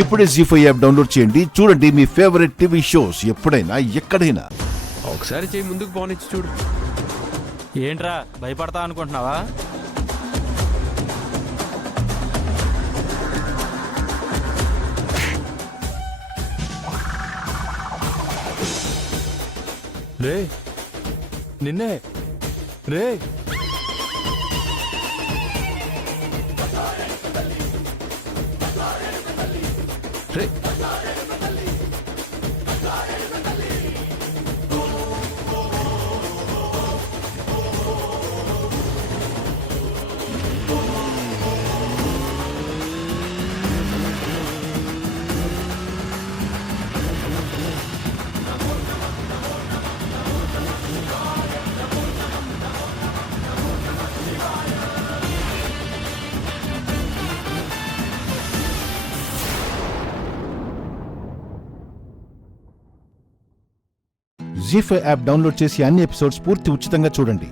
ఇప్పుడే జీ5 app download చేయండి. చూడండి మీ ఫేవరెట్ టీవీ షోస్ ఎప్పుడైనా ఎక్కడైనా. ఒకసారి చెయ్యి ముందుకు పోనిచ్చి చూడు. ఏంట్రా భయపడతా అనుకుంటున్నావా? రే నిన్నే రే. రే జీ5 యాప్ డౌన్లోడ్ చేసి అన్ని ఎపిసోడ్స్ పూర్తి ఉచితంగా చూడండి.